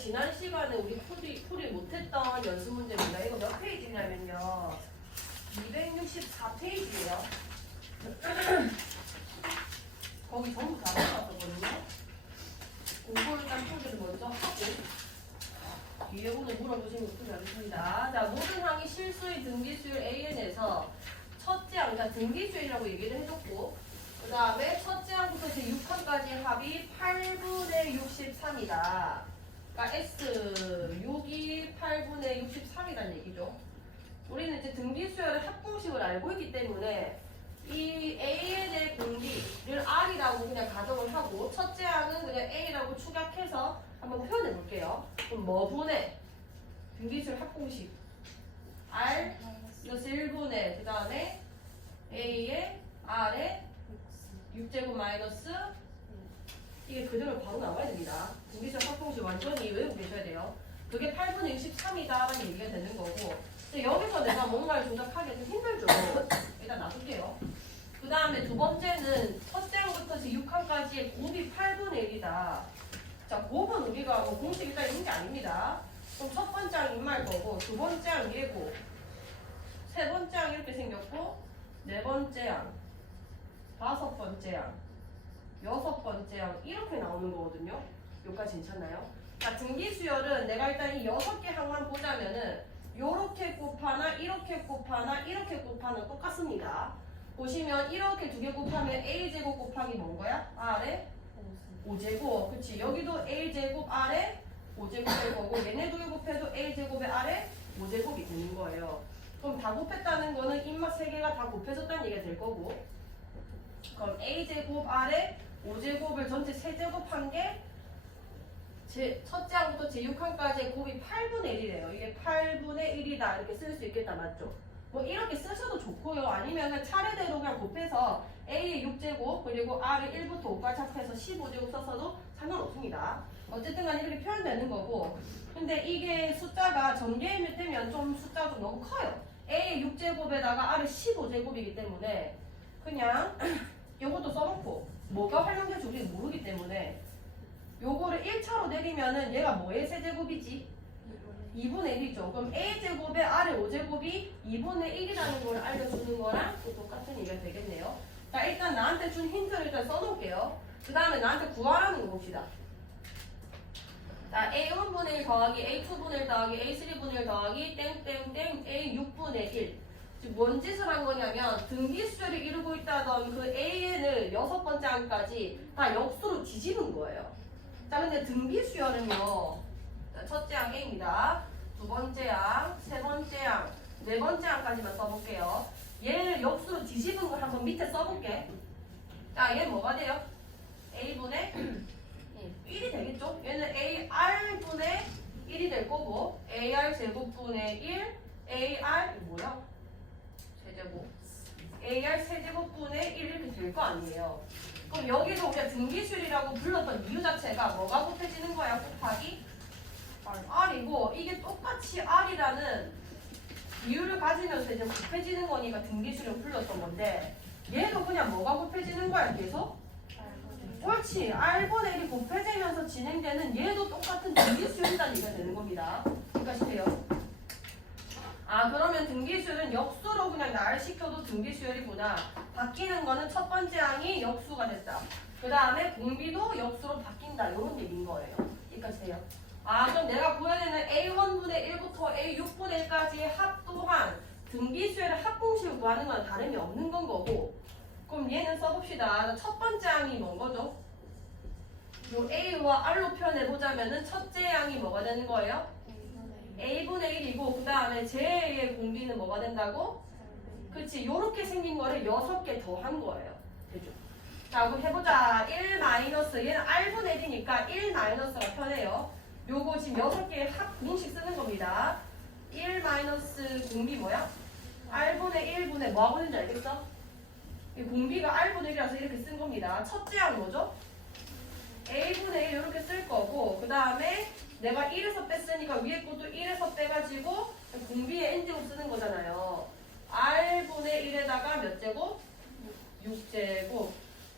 지난 시간에 우리 풀이 못했던 연습 문제입니다. 이거 몇 페이지냐면요. 264페이지예요. 거기 전부 다 나왔거든요. 공부를 일단 풀이를 먼저 하고 뒤에 오늘 물어보신 거 풀이하겠습니다. 자, 모든 항이 실수의 등기수열 AN에서 첫째 항, 자 등기수열이라고 얘기를 해줬고 그 다음에 첫째 항부터 제6항까지 합이 8분의 63이다. 그러니까 S6이 8분의 63이라는 얘기죠. 우리는 이제 등기수열의 합공식을 알고 있기 때문에 이 AN의 공비를 R이라고 그냥 가정을 하고 첫째 항은 그냥 A라고 추격해서 한번 표현해 볼게요. 그럼 뭐 분의 등기수열 합공식 R 이것을 1분의 그 다음에 A의 R의 6제곱 마이너스 이게 그대로 바로 나와야 됩니다. 등기수열 합공식 완전히 외우고 계셔야 돼요. 그게 8분의 63이다라는 얘기가 되는 거고 근데 여기서 내가 뭔가를 조작하기 좀 힘들죠. 일단 놔둘게요. 그 다음에 두 번째는 첫째 항부터 6항까지의 곱이 8분의 1이다. 자, 곱은 우리가 뭐 공식 일단 있는 게 아닙니다. 그럼 첫 번째 항 인말 거고 두 번째 항 얘고 세 번째 항 이렇게 생겼고 네 번째 항 다섯 번째 항 여섯 번째 항 이렇게 나오는 거거든요. 여기까지 괜찮나요? 자, 등기수열은 내가 일단 이 6개 항만 보자면은 요렇게 곱하나 이렇게 곱하나 이렇게 곱하나 똑같습니다. 보시면 이렇게 두 개 곱하면 A제곱 곱하기 뭔 거야? R에 5제곱. 그치? 여기도 A제곱 R에 5제곱일 거고 얘네 둘 곱해도 A제곱에 R에 5제곱이 되는 거예요. 그럼 다 곱했다는 거는 입맛 3개가 다 곱해졌다는 얘기가 될 거고 그럼 A제곱 R에 5제곱을 전체 3제곱한 게 첫째 항부터 제6항까지의 곱이 8분의 1이래요. 이게 8분의 1이다 이렇게 쓸 수 있겠다. 맞죠? 뭐 이렇게 쓰셔도 좋고요. 아니면은 차례대로 그냥 곱해서 A의 6제곱 그리고 R의 1부터 5까지 합해서 15제곱 써서도 상관없습니다. 어쨌든 간에 이렇게 표현되는 거고 근데 이게 숫자가 전개임이 되면 좀 숫자가 좀 너무 커요. A의 6제곱에다가 R의 15제곱이기 때문에 그냥 요것도 써놓고 뭐가 활용될지 우리는 모르기 때문에 요거를 1차로 내리면은 얘가 뭐의 세제곱이지? 2분의 1이죠. 그럼 A제곱에 R의 5제곱이 2분의 1이라는 걸 알려주는 거랑 또 똑같은 얘기가 되겠네요. 자, 일단 나한테 준 힌트를 일단 써놓을게요. 그 다음에 나한테 구하라는 거 봅시다. 자, A1분의 1 더하기 A2분의 1 더하기 A3분의 1 더하기 땡땡땡 A6분의 1. 지금 뭔 짓을 한 거냐면 등기수열을 이루고 있다던 그 AN을 6번째 항까지 다 역수로 뒤집은 거예요. 자, 근데 등기수열은요. 첫째 항 A입니다. 두 번째 항, 세 번째 항, 네 번째 항까지만 써볼게요. 얘를 역수로 뒤집은 걸 한번 밑에 써볼게. 자, 얘는 뭐가 돼요? A분의 1이 되겠죠? 얘는 AR분의 1이 될 거고 AR 제곱분의 1, AR 뭐야? 세제곱 AR 세제곱분의 1 이렇게 될 거 아니에요. 그럼 여기서 우리가 등기수열이라고 불렀던 이유 자체가 뭐가 곱해지는 거야? 곱하기 R이고 이게 똑같이 R이라는 이유를 가지면서 이제 곱해지는 거니까 등기수열을 불렀던 건데 얘도 그냥 뭐가 곱해지는 거야? 계속? 옳지. R분의 1이 곱해지면서 진행되는 얘도 똑같은 등기수열이라는 얘기가 되는 겁니다. 여기까지 돼요. 아, 그러면 등기수열은 역수로 그냥 날 시켜도 등기수열이구나. 바뀌는 거는 첫 번째 항이 역수가 됐다. 그 다음에 공비도 역수로 바뀐다. 이런 얘기인 거예요. 여기까지 돼요. 아, 그럼 내가 구해야 되는 A1분의 1부터 A6분의 1까지의 합 또한 등기수열의 합공식을 구하는 건 다름이 없는 건 거고 그럼 얘는 써봅시다. 첫 번째 항이 뭔 거죠? 요 A와 R로 표현해보자면은 첫째 항이 뭐가 되는 거예요? A분의 1이고 그 다음에 J의 공비는 뭐가 된다고? 그렇지. 요렇게 생긴 거를 6개 더 한 거예요. 되죠? 자, 그럼 해보자. 1 마이너스 얘는 R분의 1이니까 1 마이너스가 편해요. 요거 지금 6개의 합 공식 쓰는 겁니다. 1 마이너스 공비 뭐야? R분의 1분의 뭐 하고 있는지 알겠어? 이 공비가 R분의 1이라서 이렇게 쓴 겁니다. 첫째 항 뭐죠? A분의 1 이렇게 쓸 거고 그 다음에 내가 1에서 뺐으니까 위에 것도 1에서 빼가지고 공비의 엔딩으로 쓰는 거잖아요. R분의 1에다가 몇 제곱? 6제곱.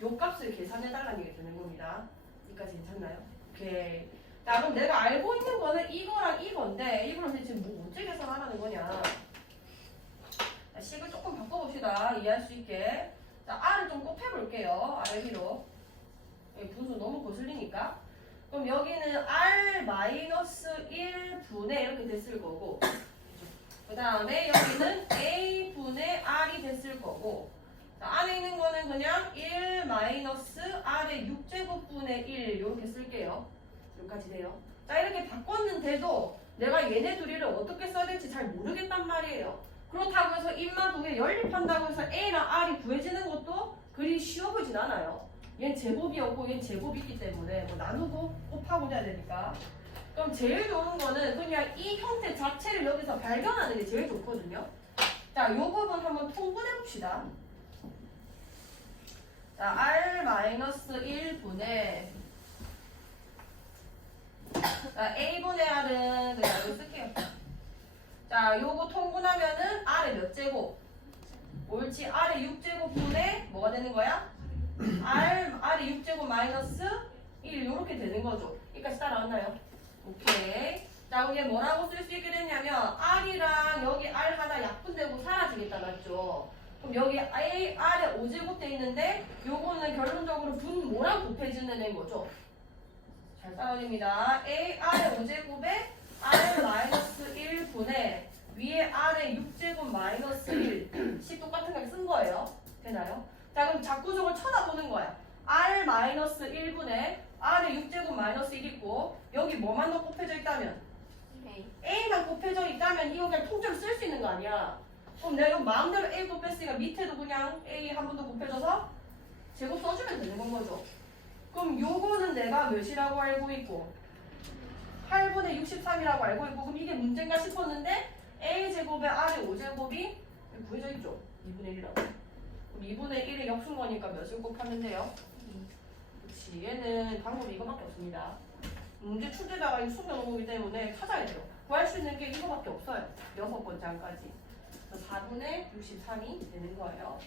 요 값을 계산해달라는 얘기 되는 겁니다. 여기까지 괜찮나요? 오케이. 자, 그럼 내가 알고 있는 거는 이거랑 이건데 이거는 대체 뭐 어떻게 계산하라는 거냐. 자, 식을 조금 바꿔봅시다. 이해할 수 있게. 자, R을 좀 곱해볼게요. 아래 위로. 분수 너무 거슬리니까. 그럼 여기는 R-1분의 이렇게 됐을 거고, 그 다음에 여기는 A분의 R이 됐을 거고, 자, 안에 있는 거는 그냥 1-R의 6제곱분의 1 이렇게 쓸게요. 여기까지 돼요. 자, 이렇게 바꿨는데도 내가 얘네 둘이를 어떻게 써야 될지 잘 모르겠단 말이에요. 그렇다고 해서 입만 두 개 연립한다고 해서 A랑 R이 구해지는 것도 그리 쉬워 보이진 않아요. 얘는 제곱이었고 얘는 제곱이 있기 때문에 뭐 나누고 곱하고 해야 되니까. 그럼 제일 좋은 거는 그냥 이 형태 자체를 여기서 발견하는 게 제일 좋거든요. 자, 요 부분 한번 통분해 봅시다. 자, R-1분의 자, A분의 R은 그냥 여기 쓸게요. 자, 요거 통분하면은 R의 몇 제곱? 옳지. R의 6제곱분의 뭐가 되는 거야? R의 6제곱 마이너스 1 요렇게 되는 거죠. 여기까지 따라왔나요? 오케이. 자, 그럼 얘 뭐라고 쓸 수 있게 됐냐면 R이랑 여기 R 하나 약분되고 사라지겠다 맞죠? 그럼 여기 R에 5제곱 돼 있는데 요거는 결론적으로 분 뭐랑 곱해지는 거죠? 잘 따라옵니다. R의 5제곱에 R-1분의 위에 R의 6제곱 마이너스 1 식 똑같은 거 쓴 거예요. 되나요? 자, 그럼 자꾸 저걸 쳐다보는 거야. R-1분의 R의 6제곱 마이너스 1 있고 여기 뭐만 더 곱해져 있다면? A만 곱해져 있다면 이거 그냥 통째로 쓸 수 있는 거 아니야. 그럼 내가 이거 마음대로 A 곱했으니까 밑에도 그냥 A 한 번 더 곱해줘서 제곱 써주면 되는 건 거죠. 그럼 요거는 내가 몇이라고 알고 있고 8분의 63이라고 알고 있고 그럼 이게 문제인가 싶었는데 A제곱에 R의 5제곱이 구해져 있죠. 2분의 1이라고. 그럼 2분의 1의 역순거니까 몇을 곱하면 돼요? 그렇지. 얘는 방법이 이거밖에 없습니다. 문제 출제자가 이 숨겨놓은 거기 때문에 찾아야 돼요. 구할 수 있는 게 이거밖에 없어요. 6번째 안까지. 4분의 63이 되는 거예요.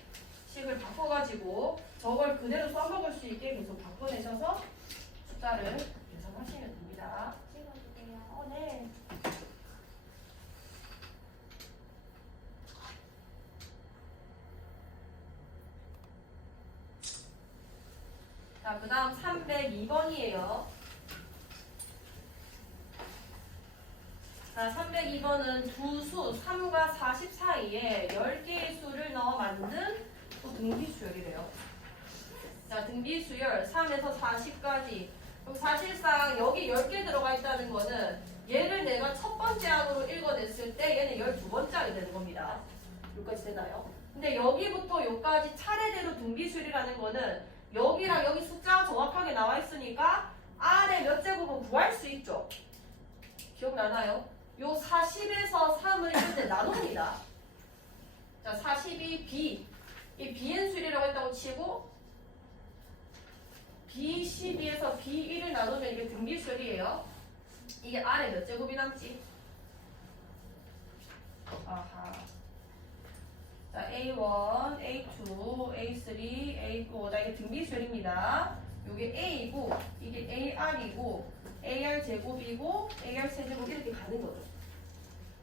식을 바꿔가지고 저걸 그대로 써먹을 수 있게 계속 바꿔내셔서 숫자를 계산하시면 됩니다. 찍어주세요. 네. 자, 그 다음 302번이에요. 자, 302번은 두 수 3과 40 사이에 10개의 수를 넣어 만든 또 등비수열이래요. 자, 등비수열 3에서 40까지. 그럼 사실상 여기 10개 들어가 있다는 거는 얘를 내가 첫 번째 항으로 읽어냈을 때 얘는 12번째 항이 되는 겁니다. 여기까지 되나요? 근데 여기부터 여기까지 차례대로 등비수열이라는 거는 여기랑 여기 숫자가 정확하게 나와 있으니까 R의 몇 제곱은 구할 수 있죠. 기억나나요? 요 40에서 3을 이렇게 나눕니다. 자, 40이 B. 이 Bn수율이라고 했다고 치고 B12에서 B1을 나누면 이게 등비수열이에요. 이게 R에 몇 제곱이 남지? 아하. 자, A1, A2, A3, A4. 자, 이게 등비수열입니다. 이게 A이고, 이게 AR이고, AR 제곱이고, AR 세제곱 이렇게 가는 거죠.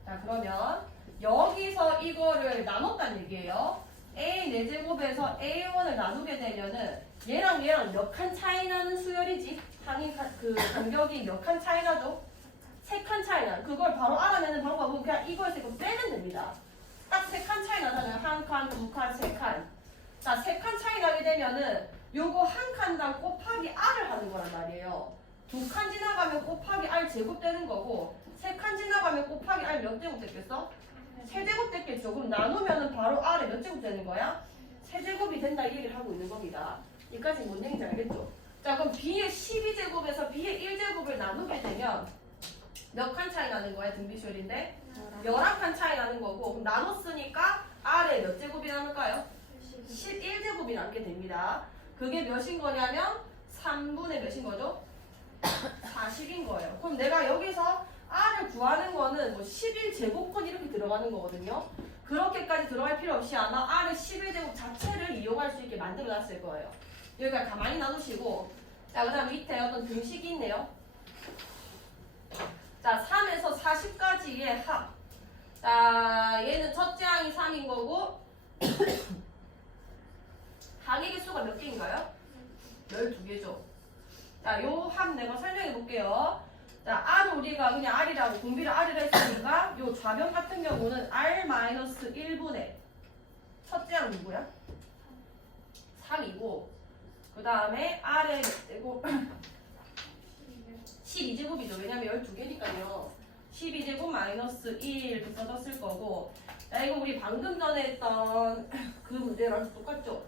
자, 그러면 여기서 이거를 나눴다는 얘기예요. A 4제곱에서 A1을 나누게 되면은 얘랑 얘랑 몇 칸 차이 나는 수열이지? 항이 그 간격이 몇 칸 차이 나죠? 3칸 차이 나. 그걸 바로 알아내는 방법은 그냥 이거에서 이거 빼면 됩니다. 딱 3칸 차이 나잖아요. 1칸, 2칸, 3칸. 자, 3칸 차이 나게 되면은 요거 한 칸당 곱하기 R을 하는 거란 말이에요. 2칸 지나가면 곱하기 R 제곱 되는 거고 3칸 지나가면 곱하기 R 몇 제곱 됐겠어? 3제곱 됐겠죠. 그럼 나누면은 바로 R에 몇 제곱 되는 거야? 3제곱이 된다 이 얘기를 하고 있는 겁니다. 여기까지 뭔 얘기인지 알겠죠? 자, 그럼 B의 12제곱에서 B의 1제곱을 나누게 되면 몇 칸 차이 나는 거야? 등비수열인데 11칸 차이 나는 거고 그럼 나눴으니까 R에 몇 제곱이 남을까요? 11제곱이 남게 됩니다. 그게 몇인 거냐면 3분의 몇인 거죠? 40인 거예요. 그럼 내가 여기서 R을 구하는 거는 뭐 11제곱분 이렇게 들어가는 거거든요. 그렇게까지 들어갈 필요 없이 아마 R의 11제곱 자체를 이용할 수 있게 만들어 놨을 거예요. 여기가 가만히 놔두시고 자, 그 다음 밑에 어떤 등식이 있네요. 자, 3에서 40까지의 합. 자, 얘는 첫째 항이 3인 거고 항의 개수가 몇 개인가요? 12개죠. 자, 요 합 내가 설명해 볼게요. 자, R을 우리가 그냥 R이라고 공비를 R이라 했으니까 요 좌변 같은 경우는 R-1분의 첫째 항 누구야? 3이고 그 다음에 R의 몇 제곱? 12제곱이죠. 왜냐면 12개니까요. 12제곱 마이너스 1 이렇게 써졌을 거고 자, 이거 우리 방금 전에 했던 그 문제랑 똑같죠?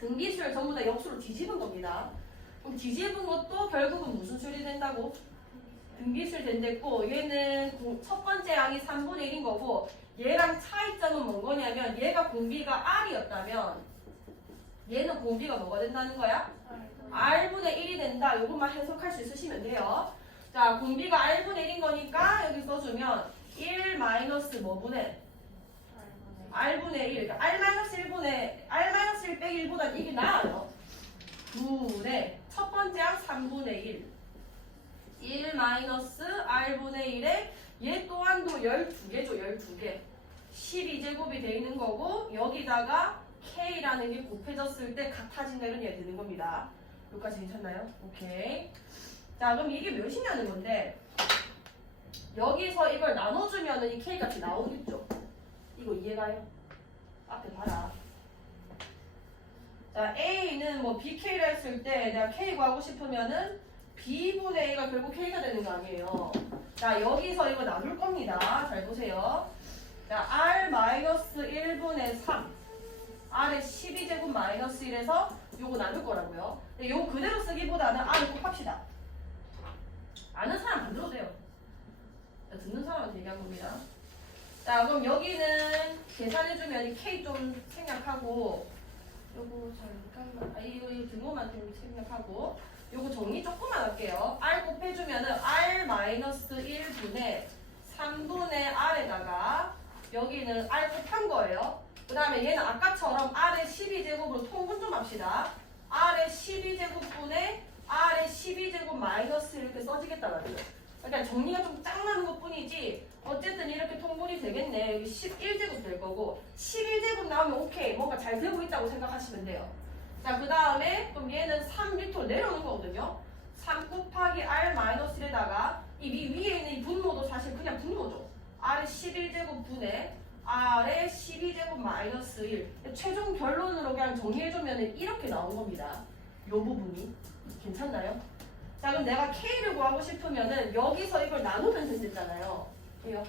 등기수를 전부 다 역수로 뒤집은 겁니다. 그럼 뒤집은 것도 결국은 무슨 수열이 된다고? 등기수를 된댔고 얘는 첫 번째 항이 3분의 1인 거고 얘랑 차이점은 뭔 거냐면 얘가 공비가 R이었다면 얘는 공비가 뭐가 된다는 거야? R분의 1이 된다. 요것만 해석할 수 있으시면 돼요. 자, 공비가 R분의 1인 거니까 여기 써주면 1 마이너스 뭐분의? R분의 1. 그러니까 R-1 빼기 1보다 이게 나아요. 9분의 첫 번째 항 3분의 1. 1 마이너스 R분의 1에 얘 또한도 12개죠. 12개. 12제곱이 돼 있는 거고 여기다가 K라는 게 곱해졌을 때 같아진다는 얘기 되는 겁니다. 여기까지 괜찮나요? 오케이. 자, 그럼 이게 몇이냐는 건데 여기서 이걸 나눠주면은 이 K값이 나오겠죠? 이거 이해가요? 앞에 봐라. 자, A는 뭐 BK라 했을 때 내가 K 구하고 싶으면은 B분의 A가 결국 K가 되는 거 아니에요. 자, 여기서 이거 나눌 겁니다. 잘 보세요. 자, R-1분의 3 R의 12제곱 마이너스 1에서 요거 나눌 거라고요. 근데 요거 그대로 쓰기보다는 R을 곱합시다. 아는 사람 안 들어도 돼요. 자, 듣는 사람한테 얘기한 겁니다. 자, 그럼 여기는 계산해주면 이 K 좀 생략하고 요거 잠깐만 이거 등호만 좀 생략하고 요거 정리 조금만 할게요. R 곱해주면은 R-1분의 3분의 R에다가 여기는 R 곱한 거예요. 그 다음에 얘는 아까처럼 R의 12제곱으로 통분 좀 합시다. R의 12제곱분의 R의 12제곱 마이너스 이렇게 써지겠다 말이죠. 그러니까 정리가 좀 짱나는 것 뿐이지 어쨌든 이렇게 통분이 되겠네. 여기 11제곱 될 거고 11제곱 나오면 오케이 뭔가 잘 되고 있다고 생각하시면 돼요. 자, 그 다음에 그럼 얘는 3 밑으로 내려오는 거거든요. 3 곱하기 R 마이너스 1에다가 이 위에 있는 이 분모도 사실 그냥 분모죠. R의 11제곱 분의 R의 12제곱 마이너스 1 최종 결론으로 그냥 정리해주면 이렇게 나온 겁니다. 이 부분이 괜찮나요? 자, 그럼 내가 K를 구하고 싶으면은 여기서 이걸 나누면 됐잖아요. 이요.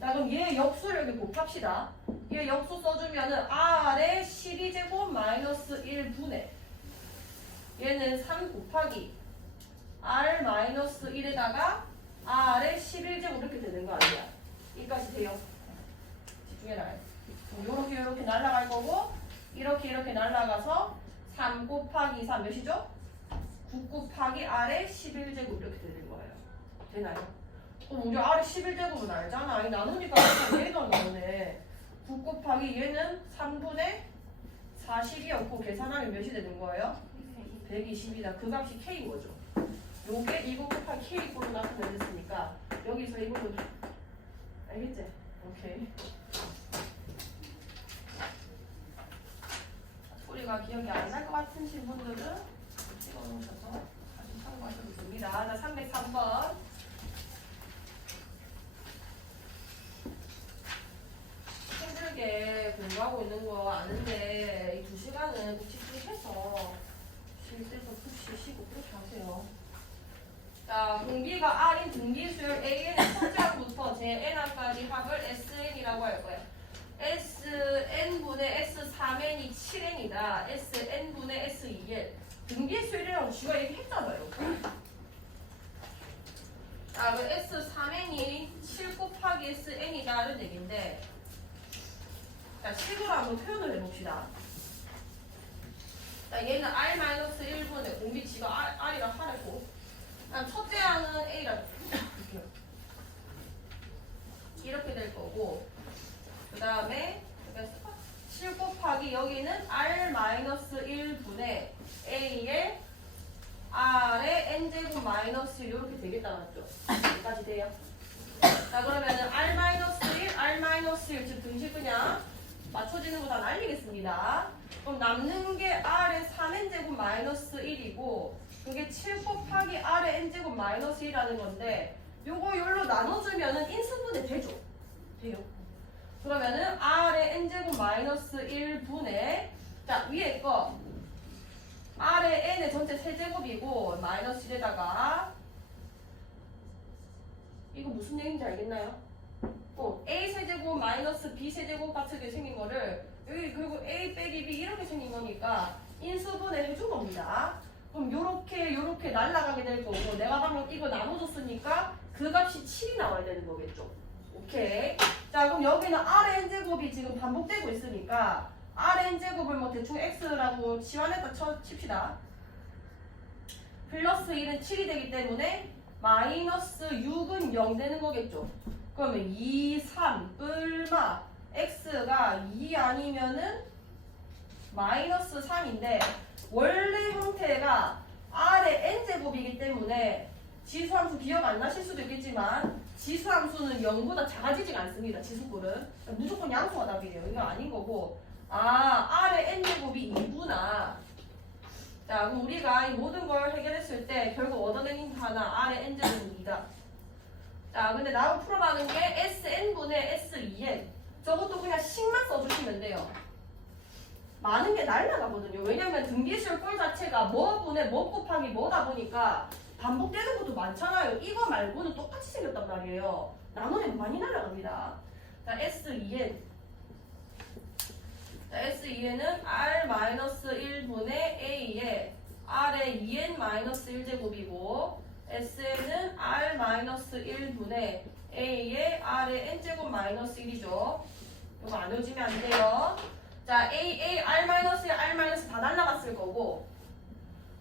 자, 그럼 얘 역수를 여기 곱합시다. 얘 역수 써주면은 R의 12제곱 마이너스 1분의 얘는 3 곱하기 R 마이너스 1에다가 R의 11제곱 이렇게 되는 거 아니야? 여기까지 돼요. 집중해라. 요렇게 날아갈 거고 이렇게 날아가서 3 곱하기 3 몇이죠? 9 곱하기 R의 11제곱 이렇게 되는 거예요. 되나요? 우리 R의 11제곱은 알잖아. 이 나누니까 그냥 얘가 나오네. 9 곱하기 얘는 3분의 40이었고 계산하면 몇이 되는 거예요? 120이다. 그 값이 K인 거죠. 요게 2 곱하기 K 꼴로 나타내 됐으니까 여기서 이 부분 알겠지? 오케이. 소리가 기억이 안 날 것 같으신 분들은 찍어놓으셔서 다시 참고하셔도 됩니다. 자, 303번. 힘들게 공부하고 있는 거 아는데 이 2시간은 꼭 집중해서 쉴 때도 푹 쉬시고 그렇게 하세요. 자, 공비가 R인 등기수열 AN의 첫째 항부터 JN항까지 합을 SN이라고 할 거예요. SN분의 S3N이 7N이다. SN분의 S2N. 등기수열이라고 쥐가 얘기했잖아요. 자, 그 S3N이 7 곱하기 SN이다는 얘기인데 자, 식으로 한번 표현을 해봅시다. 자, 얘는 R-1분의 공비 지가 R이라 하고 첫째 항은 A라고 이렇게 될 거고 그 다음에 7 곱하기 여기는 R-1분의 A의 R의 n제곱 마이너스 1 이렇게 되겠다 맞죠? 여기까지 돼요. 자 그러면은 r-1 즉 등식 그냥 맞춰지는 거 다 날리겠습니다. 그럼 남는 게 r의 3n제곱 마이너스 1이고 그게 7 곱하기 r의 n제곱 마이너스 1이라는 건데 요거 요로 나눠주면은 인수분해 되죠? 돼요. 그러면은 r의 n제곱 마이너스 1분의 자 위에 거 r의 n의 전체 세제곱이고 마이너스 1에다가 이거 무슨 얘기인지 알겠나요? a 세제곱 마이너스 b 세제곱 같은 게 생긴 거를 여기 그리고 a 빼기 b 이렇게 생긴 거니까 인수분해 해준 겁니다. 그럼 요렇게 날아가게 될 거고 내가 방금 이거 나눠줬으니까 그 값이 7이 나와야 되는 거겠죠. 오케이. 자 그럼 여기는 r의 n제곱이 지금 반복되고 있으니까 r의 n제곱을 뭐 대충 x라고 치환했다 칩시다. 플러스 1은 7이 되기 때문에 마이너스 6은 0 되는 거겠죠. 그러면 2, 3, 뿔마 x가 2 아니면은 마이너스 3인데 원래 형태가 r의 n제곱이기 때문에 지수함수 기억 안 나실 수도 있겠지만 지수함수는 0보다 작아지지가 않습니다. 지수꼴은 무조건 양수가 답이에요. 이거 아닌 거고 r의 n제곱이 2구나. 자 그럼 우리가 이 모든 걸 해결했을 때 결국 얻어내는 거 하나 r의 n제곱은 2다. 자 근데 나하고 풀어라는 게 sn분의 s2n 저것도 그냥 식만 써주시면 돼요. 많은 게 날라가거든요. 왜냐면 등기수열 꼴 자체가 뭐분의 뭐 곱하기 뭐다 보니까 반복되는 것도 많잖아요. 이거 말고는 똑같이 생겼단 말이에요. 나누면 많이 날아갑니다. 자 s2n 자 s2n은 r-1분의 a에 r의 2n-1제곱이고 sn은 r-1분의 a에 r의 n제곱 마이너스 1이죠. 이거 안 외워지면 안 돼요. 자 a, r-1, r- 다 날라갔을 거고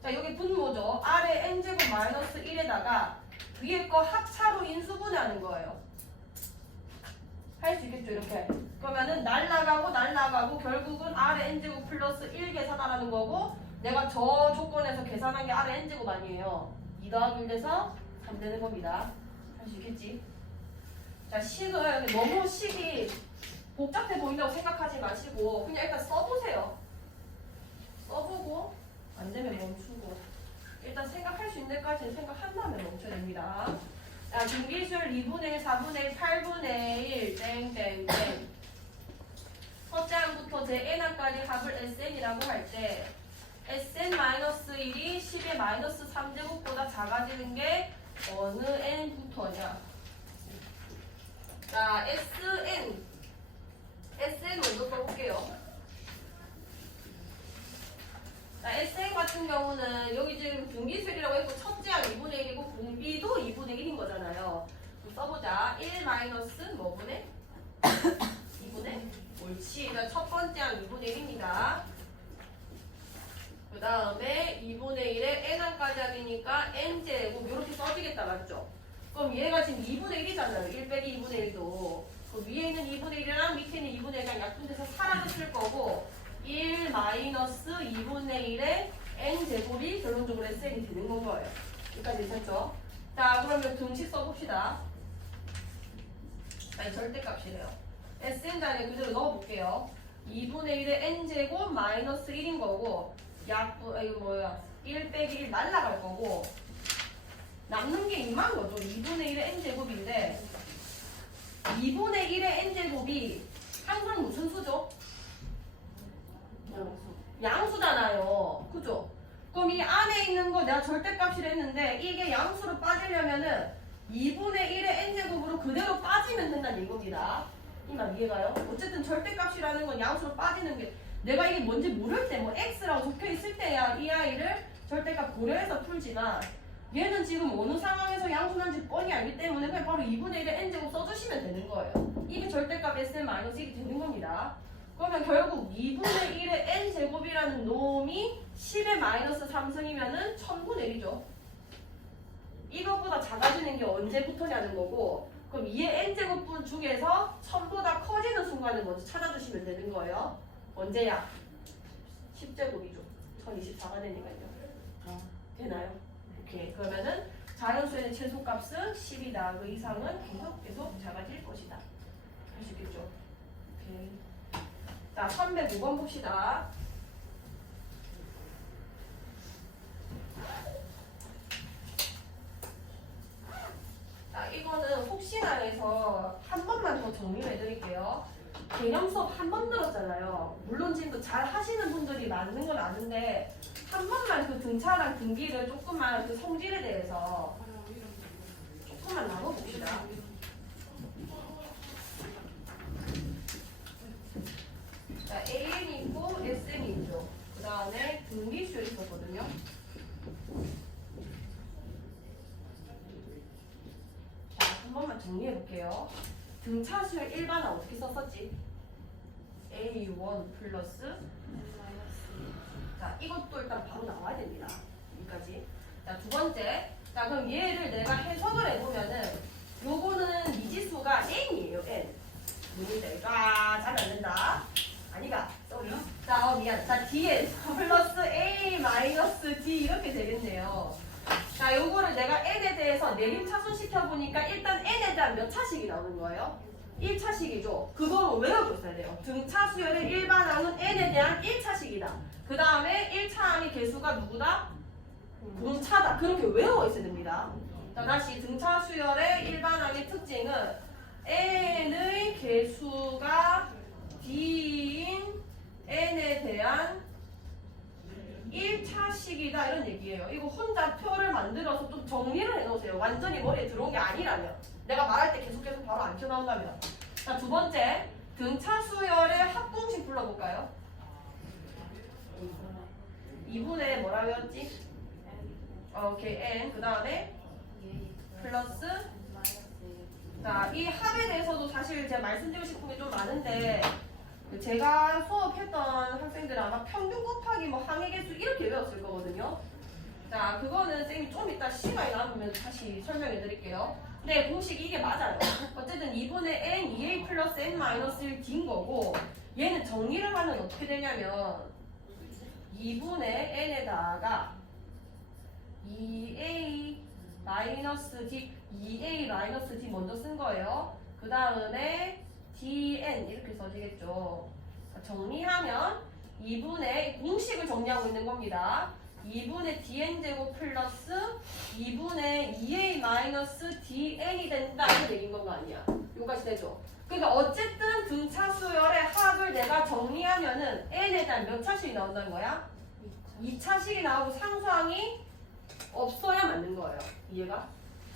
자 여기 분모죠. r의 n제곱 마이너스 1에다가 위에 거 합차로 인수분해하는 거예요. 할 수 있겠죠 이렇게. 그러면은 날라가고 결국은 r의 n제곱 플러스 1 계산하라는 거고 내가 저 조건에서 계산한 게 r의 n제곱 아니에요. 2 더하기 1 돼서 3 되는 겁니다. 할 수 있겠지? 자 식을 너무 식이 복잡해 보인다고 생각하지 마시고 그냥 일단 써보세요. 써보고 안 되면 멈추고 일단 생각할 수 있는 데까지 생각한 다음에 멈춰야 됩니다. 자, 등기수열 2분의 1, 4분의 1, 8분의 1 땡땡땡 첫째 항부터 제 n항까지 합을 sn이라고 할 때 sn-1이 10의 마이너스 3제곱보다 작아지는 게 어느 n부터냐. 자 SN 먼저 써볼게요. 자, SM 같은 경우는 여기 지금 등기수열이라고 했고 첫째 항 2분의 1이고 공비도 2분의 1인 거잖아요. 그럼 써보자. 1 마이너스 뭐분의? 2분의? 옳지. 그러니까 첫 번째 항 2분의 1입니다. 그 다음에 2분의 1에 n항까지 하기니까 n제곱 이렇게 써지겠다 맞죠? 그럼 얘가 지금 2분의 1이잖아요. 1 빼기 2분의 1도. 그 위에 있는 2분의 1이랑 밑에 있는 2분의 1이랑 약분돼서 사라졌을 거고 1 마이너스 2분의 1의 n제곱이 결론적으로 SN이 되는 건 거예요. 여기까지 되셨죠? 자 그러면 등식 써봅시다. 아니 절대값이래요. SN 자리에 그대로 넣어볼게요. 2분의 1의 n제곱 마이너스 1인 거고 이거 뭐야 1 빼기 1 날라갈 거고 남는 게 이만 거죠. 2분의 1의 n제곱인데 2분의 1의 n제곱이 항상 무슨 수죠? 양수잖아요. 그죠? 그럼 이 안에 있는 거 내가 절대값이라 했는데 이게 양수로 빠지려면은 2분의 1의 n제곱으로 그대로 빠지면 된다는 이겁니다. 이 말 이해가요? 어쨌든 절대값이라는 건 양수로 빠지는 게 내가 이게 뭔지 모를 때 뭐 x라고 적혀 있을 때야 이 아이를 절대값 고려해서 풀지만 얘는 지금 어느 상황에서 양수난지 뻔히 알기 때문에 그냥 바로 2분의 1의 n제곱 써주시면 되는 거예요. 이게 절대값 sn-1이 되는 겁니다. 그러면 결국 2분의 1의 n제곱이라는 놈이 10의 마이너스 3승이면은 1000분의 1이죠. 이것보다 작아지는 게 언제부터냐는 거고 그럼 2의 n제곱분 중에서 1000보다 커지는 순간을 먼저 찾아주시면 되는 거예요. 언제야? 10제곱이죠. 1024가 되니까요. 되나요? 오케이. 그러면은 자연수의 최소값은 10이다. 그 이상은 계속 작아질 것이다. 할 수 있겠죠? 오케이. 자, 305번 봅시다. 자, 이거는 혹시나 해서 한 번만 더 정리를 해드릴게요. 개념 수업 한 번 들었잖아요. 물론 지금도 잘 하시는 분들이 많은 건 아는데 한 번만 그 등차랑 등비를 조금만 그 성질에 대해서 조금만 나눠봅시다. 자, AN이 있고 SN이 있죠. 그 다음에 등비수열이 있었거든요. 자, 한 번만 정리해 볼게요. 등차 수열 일반은 어떻게 썼었지? A1 플러스 자, 이것도 일단 바로 나와야 됩니다. 여기까지. 자, 두 번째. 자, 그럼 얘를 내가 해석을 해보면은 요거는 미지수가 n이에요, n. 문제가 잘 안 된다. 아니가, 쏘리. 자, 미안. 자, dn 플러스 a 마이너스 d 이렇게 되겠네요. 자, 요거를 내가 n에 대해서 내림차순 시켜보니까 일단 n에 대한 몇 차식이 나오는 거예요? 1차식이죠. 그거를 외우고 있어야 돼요. 등차 수열의 일반항은 n에 대한 1차식이다. 그 다음에 1차항의 개수가 누구다? 공차다. 그렇게 외워 있어야 됩니다. 자, 다시 등차 수열의 일반항의 특징은 n의 개수가 d인 n에 대한 1차식이다 이런 얘기예요. 이거 혼자 표를 만들어서 좀 정리를 해놓으세요. 완전히 머리에 들어온 게 아니라면. 내가 말할 때 계속 바로 안 튀어나온다면. 자, 두 번째. 등차 수열의 합공식 불러볼까요? 2분의 뭐라고 했지? 오케이, n. 그 다음에 플러스 자, 이 합에 대해서도 사실 제가 말씀드리고 싶은 게 좀 많은데 제가 수업했던 학생들은 아마 평균 곱하기 뭐 항해개수 이렇게 외웠을 거거든요. 자, 그거는 쌤이 좀 이따 시간이 남으면 다시 설명해 드릴게요. 네, 공식이 이게 맞아요. 어쨌든 2분의 n 2a 플러스 n 마이너스 1 d인 거고 얘는 정리를 하면 어떻게 되냐면 2분의 n에다가 2a 마이너스 d 2a 마이너스 d 먼저 쓴 거예요. 그 다음에 dn 이렇게 써지겠죠. 정리하면 2분의 공식을 정리하고 있는 겁니다. 2분의 dn제곱 플러스 2분의 2a 마이너스 dn이 된다 이런 얘기인 건 거 아니야. 요까지 되죠. 그러니까 어쨌든 등차 수열의 합을 내가 정리하면은 n에 대한 몇 차식이 나온다는 거야? 2차식이 나오고 상수항이 없어야 맞는 거예요. 이해가?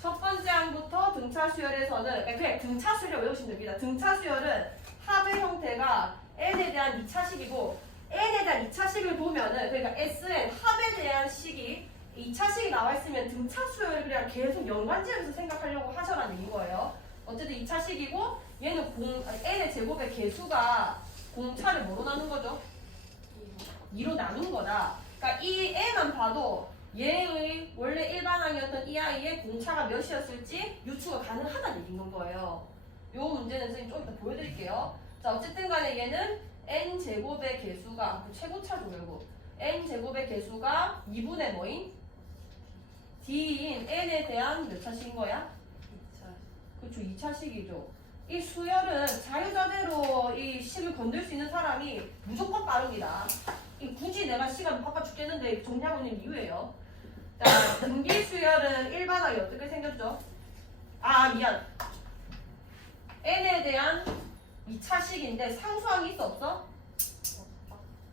첫 번째 항부터 등차 수열에서는 그냥 등차 수열을 외우시면 됩니다. 등차 수열은 합의 형태가 n에 대한 2차식이고 n에 대한 2차식을 보면은 그러니까 sn 합에 대한 식이 2차식이 나와 있으면 등차 수열을 그냥 계속 연관지으면서 생각하려고 하셔라는 얘기인 거예요. 어쨌든 2차식이고 얘는 n의 제곱의 개수가 공차를 뭐로 나눈 거죠? 2로 나눈 거다. 그러니까 이 n만 봐도 얘의 원래 일반항이었던 이 아이의 공차가 몇이었을지 유추가 가능하다는 얘기인 거예요. 요 문제는 선생님 좀 이따 보여드릴게요. 자, 어쨌든 간에 얘는 n제곱의 개수가 최고차죠 결국. n제곱의 개수가 2분의 뭐인? d인 n에 대한 몇 차식인 거야? 2차. 그렇죠. 2차식이죠. 이 수열은 자유자재로 이 식을 건들 수 있는 사람이 무조건 빠릅니다. 굳이 내가 시간 바빠 죽겠는데 정리하고 있는 이유예요. 자, 등기수열은 일반항이 어떻게 생겼죠? 아, 미안. n에 대한 2차식인데 상수항이 있어 없어?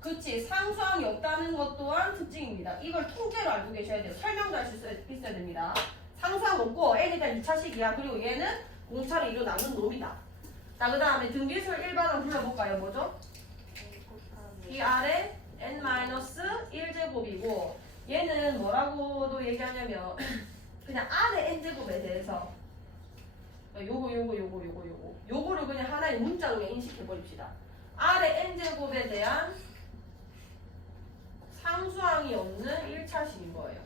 그치. 상수항이 없다는 것 또한 특징입니다. 이걸 통째로 알고 계셔야 돼요. 설명도 할 수 있어야 됩니다. 상수항 없고 n에 대한 2차식이야. 그리고 얘는 공차를 2로 나눈 놈이다. 자, 그 다음에 등기수열 일반항 불러볼까요? 뭐죠? 이 아래 n-1제곱이고 얘는 뭐라고도 얘기하냐면 그냥 아래 n제곱에 대해서 요거를 그냥 하나의 문자로 인식해 버립시다. 아래 n제곱에 대한 상수항이 없는 1차식인 거예요.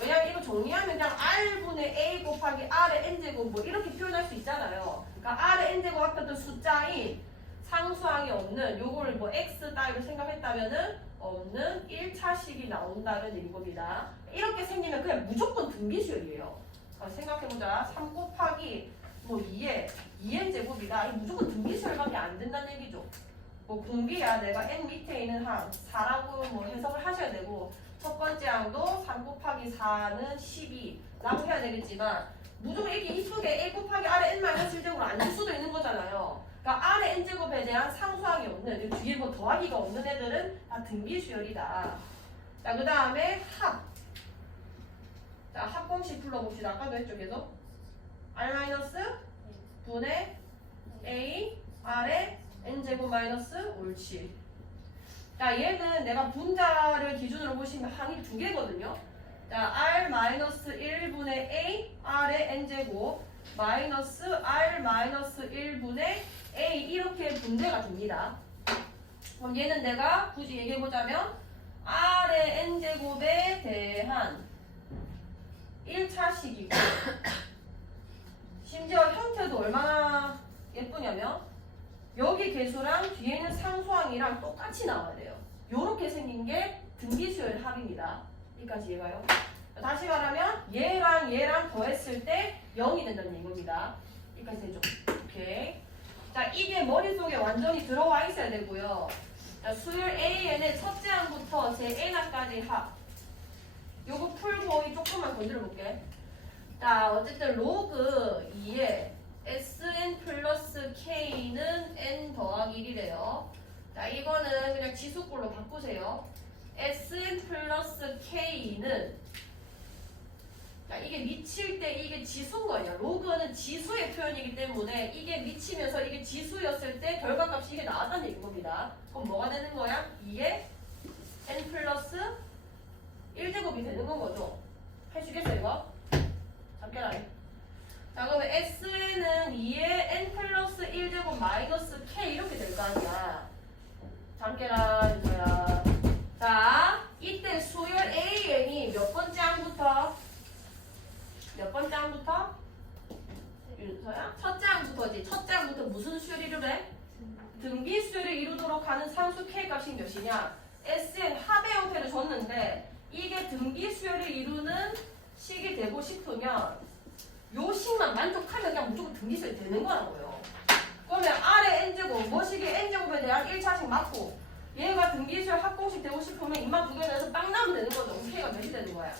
왜냐면 이거 정리하면 그냥 r분의 a 곱하기 r의 n제곱 뭐 이렇게 표현할 수 있잖아요. 그러니까 r의 n제곱 같은 숫자인 상수항이 없는 요거를 뭐 x 따위로 생각했다면은 없는 1차식이 나온다는 얘기입니다. 이렇게 생기면 그냥 무조건 등비수열이에요. 생각해보자. 3 곱하기 뭐 2n 제곱이다. 이 무조건 등비수열밖에 안 된다는 얘기죠. 뭐 공비야 내가 n 밑에 있는 항 4라고 뭐 해석을 하셔야 되고 첫 번째 항도 3 곱하기 4는 12라고 해야 되겠지만 무조건 이렇게 이쁘게 a 곱하기 아래 n-1제곱으로 안 줄 수도 있는 거잖아요. 그러니까 아래 n제곱에 대한 상수항이 없는 뒤에 뭐 더하기가 없는 애들은 다 등비수열이다. 자, 그 다음에 합. 자, 합공식 불러봅시다. 아까도 했죠 계속. r 분의 a 아래 n제곱 마이너스 옳지. 자, 얘는 내가 분자를 기준으로 보시면 항이 두 개거든요. 자, r-1분의 a r의 n제곱 마이너스 r-1분의 a 이렇게 분배가 됩니다. 그럼 얘는 내가 굳이 얘기해보자면 r의 n제곱에 대한 1차식이고 심지어 형태도 얼마나 예쁘냐면 여기 개수랑 뒤에 있는 상수항이랑 똑같이 나와야 돼요. 요렇게 생긴 게 등비수열 합입니다. 여기까지 이해가요? 다시 말하면 얘랑 더했을 때 0이 된다는 얘기입니다. 여기까지 되죠? 오케이. 자, 이게 머릿속에 완전히 들어와 있어야 되고요. 자, 수열 AN의 첫째 항부터 제 N항까지 합. 요거 풀고 조금만 건드려 볼게. 자, 어쨌든 로그 2에 Sn 플러스 K는 N 더하기 1이래요. 자, 이거는 그냥 지수꼴로 바꾸세요. Sn 플러스 K는 자, 이게 미칠 때 이게 지수인 거예요. 로그는 지수의 표현이기 때문에 이게 미치면서 이게 지수였을 때 결과값이 이게 나왔다는 얘기인 겁니다. 그럼 뭐가 되는 거야? 2에 N 플러스 1제곱이 되는 건 거죠. 할 수 있겠어요, 이거? 잠깐라. 자, 그러면 S는 2에 N 플러스 1제곱 마이너스 K 이렇게 될 거 아니야. 잠깐라, 이거야. 자, 이때 수열 AN이 몇 번째 항부터? 몇 번째 항부터? 윤서야? 첫째 항부터지. 첫째 항부터 무슨 수열을 이루래? 등비수열을 이루도록 하는 상수 K 값이 몇이냐? Sn 합의 형태를 줬는데 이게 등비수열을 이루는 식이 되고 싶으면 요 식만 만족하면 그냥 무조건 등비수열이 되는 거라고요. 그러면 아래 n제곱, 뭐식이 n제곱에 대한 1차식 맞고 얘가 등비수열 합공식 되고 싶으면 입만 두 개 내서 빵 나면 되는 거죠. 그럼 K가 몇이 되는 거야?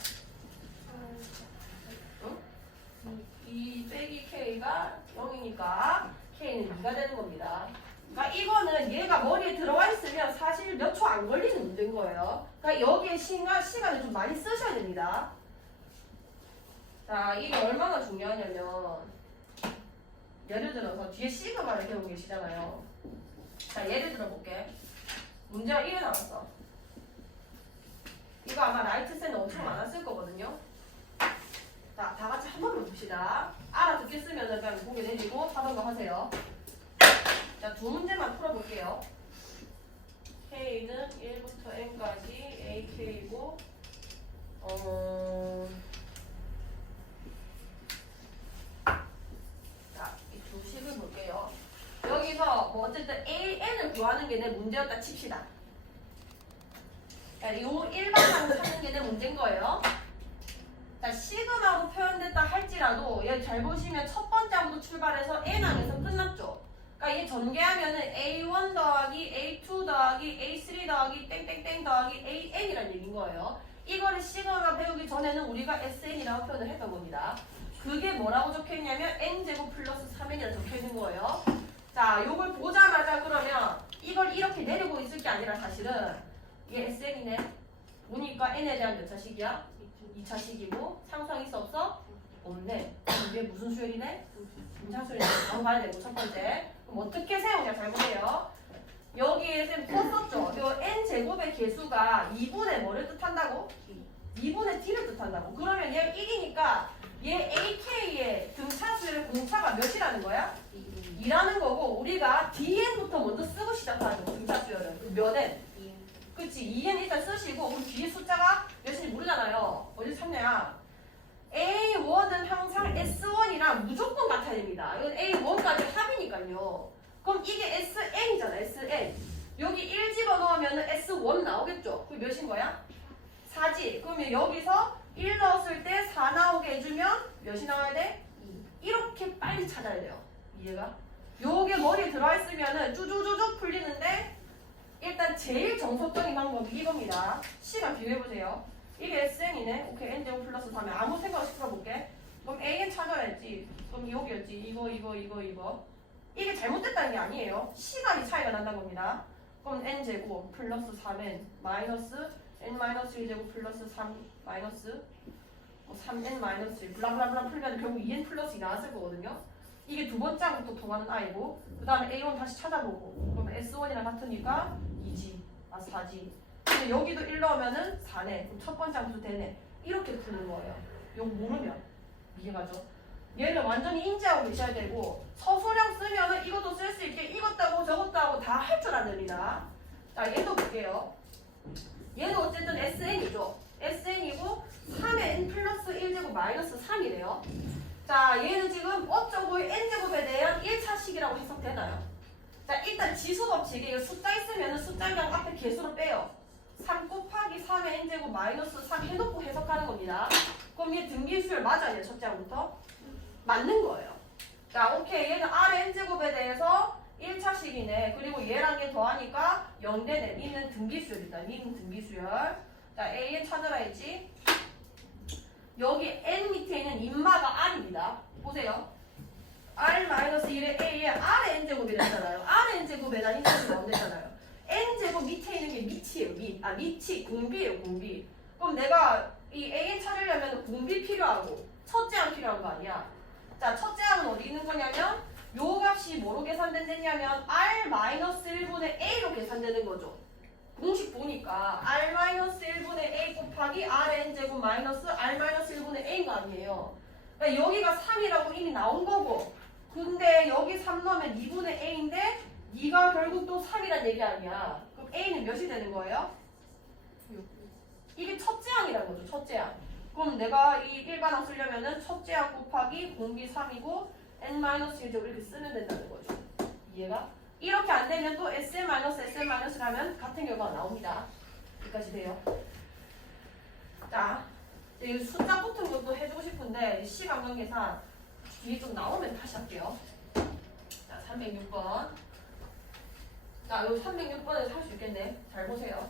2 빼기 K가 0이니까 K는 2가 되는 겁니다. 그러니까 이거는 얘가 머리에 들어와 있으면 사실 몇 초 안 걸리는 문제인 거예요. 그러니까 여기에 시간을 좀 많이 쓰셔야 됩니다. 자, 이게 얼마나 중요하냐면 예를 들어서 뒤에 시그마를 배우고 계시잖아요. 자, 예를 들어 볼게. 문제가 이게 나왔어. 이거 아마 라이트센은 엄청 많았을 거거든요. 자, 다 같이 한 번만 봅시다. 알아듣겠으면 그냥 고개 내리고 하던가 하세요. 자, 두 문제만 풀어볼게요. K는 1부터 N까지 AK이고 자, 이 두 식을 볼게요. 여기서 뭐 어쨌든 AN을 구하는 게 내 문제였다 칩시다. 자, 요 일반항을 찾는 게 내 문제인 거예요. 자, 시그마로 표현됐다 할지라도 얘 잘 보시면 첫 번째 항부터 출발해서 N항에서 끝났죠. 그러니까 얘 전개하면은 A1 더하기 A2 더하기 A3 더하기 땡땡땡 더하기 AN이라는 얘기인 거예요. 이거를 시그마 배우기 전에는 우리가 SN이라고 표현을 했던 겁니다. 그게 뭐라고 적혀있냐면 N제곱 플러스 3N이라고 적혀있는 거예요. 자, 요걸 보자마자 그러면 이걸 이렇게 내리고 있을 게 아니라 사실은 얘 SN이네. 보니까 N에 대한 몇 차식이야? 2차식이고 상수항 있어 없어? 없네. 이게 무슨 수열이네? 분차수열이네. 바로 가야 되고 첫 번째. 그럼 어떻게 세우냐 잘 보세요. 여기에 쌤 썼었죠. 요 n제곱의 개수가 2분의 뭐를 뜻한다고? 2분의 t를 뜻한다고. 그러면 얘 1이니까 얘 ak의 등차수열 공차가 몇이라는 거야? 2라는 거고 우리가 dn부터 먼저 쓰고 시작하죠. 등차수열은. 몇 n? 그치, 2n 일단 쓰시고 우리 뒤에 숫자가 몇인지 모르잖아요. 어디서 찾냐? A1은 항상 S1이랑 무조건 같아야 됩니다. 이건 A1까지 합이니까요. 그럼 이게 SN이잖아, SN. 여기 1 집어넣으면 S1 나오겠죠? 그게 몇인 거야? 4지. 그러면 여기서 1 넣었을 때 4 나오게 해주면 몇이 나와야 돼? 2. 이렇게 빨리 찾아야 돼요. 이해가? 요게 머리에 들어와 있으면은 쭈쭈쭈쭈 풀리는데 일단 제일 정석적인 방법이 이겁니다. 시간 비교해보세요. 이게 SN이네. 오케이. N제곱 플러스 3에 아무 생각 없이 풀어볼게. 그럼 AN 찾아야지. 그럼 여기였지. 이거. 이게 잘못됐다는 게 아니에요. 시간이 차이가 난다는 겁니다. 그럼 N제곱 플러스 3N 마이너스 N-1제곱 플러스 3 마이너스 3N-1 블라블라블라 풀면 결국 2N 플러스 2 나왔을 거거든요. 이게 두 번째 항부터 통하는 I고 그 다음에 A1 다시 찾아보고 그럼 S1이랑 같으니까 2G 4G 근데 여기도 1 넣으면은 4네. 그럼 첫 번째 항부터 되네. 이렇게 푸는 거예요. 이거 모르면 이해가죠? 얘를 완전히 인지하고 계셔야 되고 서술형 쓰면은 이것도 쓸 수 있게 이것도 하고 저것도 하고 다 할 줄 아느니다. 자 얘도 볼게요. 얘도 어쨌든 SN이죠. SN이고 3의 N 플러스 1제곱 마이너스 3이래요. 자 얘는 지금 어쩌고 N제곱에 대한 1차식이라고 해석되나요? 자 일단 지수법칙에 이거 숫자 있으면 숫자랑 앞에 개수로 빼요. 3 곱하기 3의 N제곱 마이너스 3 해놓고 해석하는 겁니다. 그럼 얘 등기수열 맞아요? 첫째 항부터? 맞는 거예요. 자 오케이 얘는 R의 N제곱에 대해서 1차식이네. 그리고 얘랑 얘 더하니까 0되네. 니는 등기수열이다. 니는 등기수열. 자 AN 찾아라 했지. 여기 N 밑에 있는 인마가 R입니다. 보세요. R-1의 A에 R의 N제곱이 됐잖아요. R의 N제곱에 대한 인수이 나온다잖아요. N제곱 밑에 있는 게 밑이에요. 밑이 공비예요. 공비. 그럼 내가 이 AN 찾으려면 공비 필요하고 첫째 항 필요한 거 아니야. 자 첫째 항은 어디 있는 거냐면 요 값이 뭐로 계산된다냐면 R-1분의 A로 계산되는 거죠. 공식 보니까 R-1분의 A 곱하기 Rn제곱 마이너스 R-1분의 A인 거 아니에요. 그러니까 여기가 3이라고 이미 나온 거고 근데 여기 3 넣으면 2분의 A인데 2가 결국 또 3이란 얘기 아니야. 그럼 A는 몇이 되는 거예요? 6. 이게 첫째 항이라는 거죠. 첫째 항. 그럼 내가 이 일반항 쓰려면은 첫째 항 곱하기 공비 3이고 N-1제곱 이렇게 쓰면 된다는 거죠. 이해가? 이렇게 안 되면 또 SM-SM- 하면 같은 결과가 나옵니다. 여기까지 돼요. 자, 이 숫자 붙은 것도 해주고 싶은데 시간 관계상 뒤에 좀 나오면 다시 할게요. 자, 306번. 자, 요 306번에서 할 수 있겠네. 잘 보세요.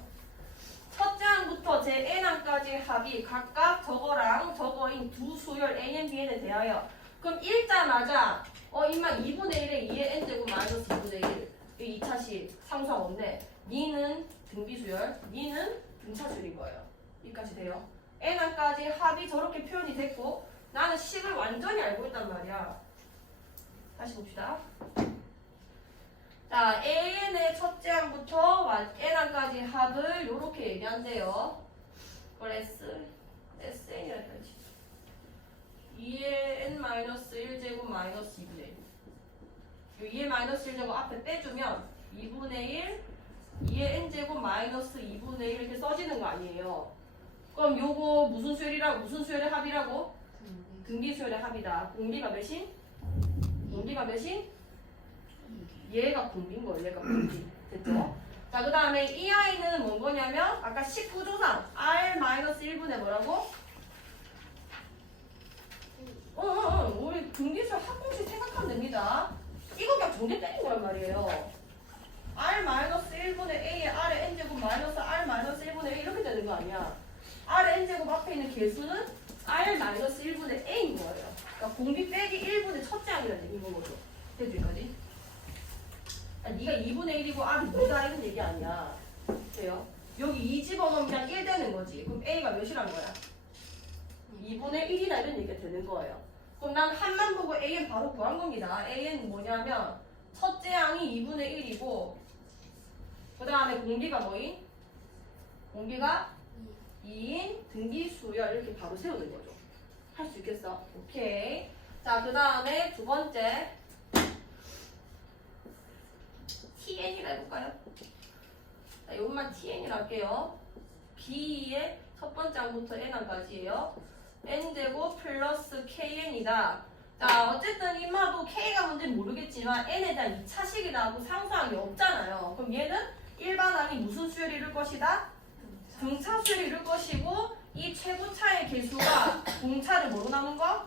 첫째 항부터 제 N항까지 합이 각각 저거랑 저거인 두 수열 An, Bn에 대하여 그럼 읽자마자 임마 2분의 1에 2의 N제곱 마이너스 2분의 1 이 2차식 상수항 없네. 니는 등비수열, 니는 등차수열인 거예요. 여기까지 돼요. N항까지 합이 저렇게 표현이 됐고 나는 식을 완전히 알고 있단 말이야. 다시 봅시다. 자, AN의 첫째 항부터 N항까지 합을 이렇게 얘기한대요. 그걸 SN이라 해야지. 2의 N-1제곱 마이너스 2분의 1. 2의 마이너스 1제곱 앞에 빼주면 2분의 1, 2의 N제곱 마이너스 2분의 1 이렇게 써지는 거 아니에요. 그럼 요거 무슨 수열의 합이라고? 등기수열의 합이다. 공비가 몇인? 공비가 몇인? 얘가 공비인 거예요. 얘가 공비. 됐죠? 자, 그 다음에 이 아이는 뭔 거냐면 아까 19조상 R-1분의 뭐라고? 우리 등기수열 합공식 생각하면 됩니다. 이거 그냥 정제 빼는 거란 말이에요. R-1분의 A에 R의 N제곱 마이너스 R-1분의 A 이렇게 되는 거 아니야. R의 N제곱 앞에 있는 개수는 R-1분의 A인 거예요. 그러니까 공비 빼기 1분의 첫째 항이라는 얘기인 거죠. 됐죠, 여기까지? 네가 2분의 1이고 R이 2다 이런 얘기 아니야. 돼요? 여기 2 집어넣으면 그냥 1 되는 거지. 그럼 A가 몇이란 거야? 2분의 1이다 이런 얘기가 되는 거예요. 그럼 난 한만 보고 AN 바로 구한 겁니다. AN은 뭐냐면 첫째 항이 2분의 1이고 그 다음에 공비가 뭐인? 공비가 2인 등기수열 이렇게 바로 세우는 거죠. 할 수 있겠어? 오케이. 자, 그 다음에 두 번째 TN이라 해볼까요? 자, 요것만 TN이라 할게요. B의 첫 번째 항부터 N항까지예요. N제곱 플러스 KN이다. 자, 어쨌든 이마도 K가 뭔지 모르겠지만 N에 대한 2차식이 나오고 상수항이 없잖아요. 그럼 얘는 일반항이 무슨 수열을 이룰 것이다? 등차 수열을 이룰 것이고 이 최고차의 개수가 공차를 뭐로 나눈 거?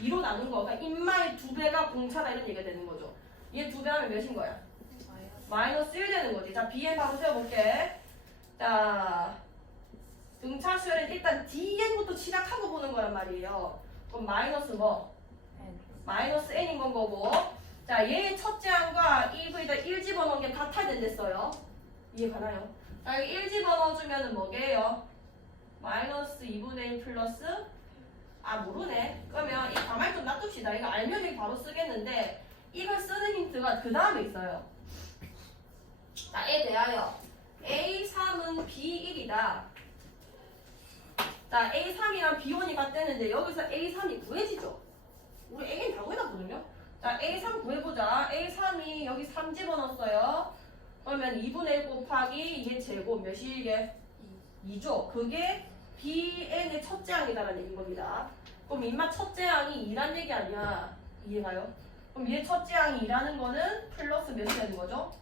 2로 나눈 거. 그러니까 인마의 2배가 공차다 이런 얘기가 되는 거죠. 얘 2배 하면 몇인 거야? 마이너스 1 되는 거지. 자, Bn 바로 세워볼게. 자, 등차 수열은 일단 Dn부터 시작하고 보는 거란 말이에요. 그럼 마이너스 뭐? 마이너스 n인 건 거고. 자, 얘의 첫째 항과 EV에다 1 집어넣은 게 같아야 된댔어요. 이해 가나요? 자, 여기 1 집어넣어주면은 뭐게요? 마이너스 2분의 1 플러스 모르네. 그러면 이 가만히 좀 놔둡시다. 이거 알면 여기 바로 쓰겠는데 이걸 쓰는 힌트가 그 다음에 있어요. 자, 에 대하여 A3은 B1이다. 자, A3이랑 B1이 같대는데 여기서 A3이 구해지죠? 우리 A는 다 구해놨거든요? 자, A3 구해보자. A3이 여기 3 집어넣었어요. 그러면 2분의 1 곱하기 얘 제곱 몇이 이게? 2죠. 그게 Bn의 첫째 항이다라는 얘기인 겁니다. 그럼 인마 첫째 항이 2란 얘기 아니야. 이해가요? 그럼 얘 첫째 항이 2라는 거는 플러스 몇이 되는 거죠?